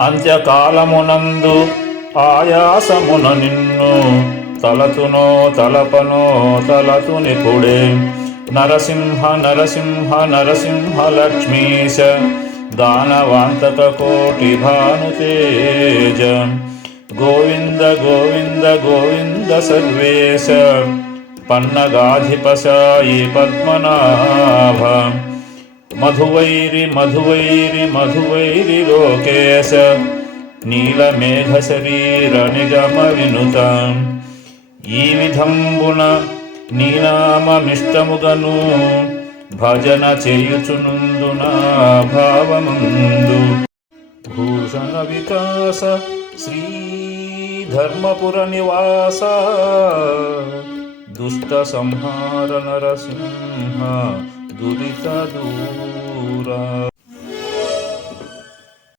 అంత్యకాలమునందు ఆయాసమున నిన్ను తలతునో తలపనో తలతునిపుడే. నరసింహ నరసింహ నరసింహ లక్ష్మీశ దానవాంతక కోటి భానుతేజ. గోవింద గోవింద గోవింద సర్వేశ పన్నగాధిపసాయి పద్మనాభ. మధువైరి మధువైరి మధువైరి లోకేశ నీలమేఘ శరీర నిగమ వినుత. ఈ విధంబున నీనామమిష్టముగను భజన చేయుచునుందున భావముందు. భూషణ వికాస శ్రీ ధర్మపుర నివాస దుష్ట సంహార నరసింహ దురిత దూర.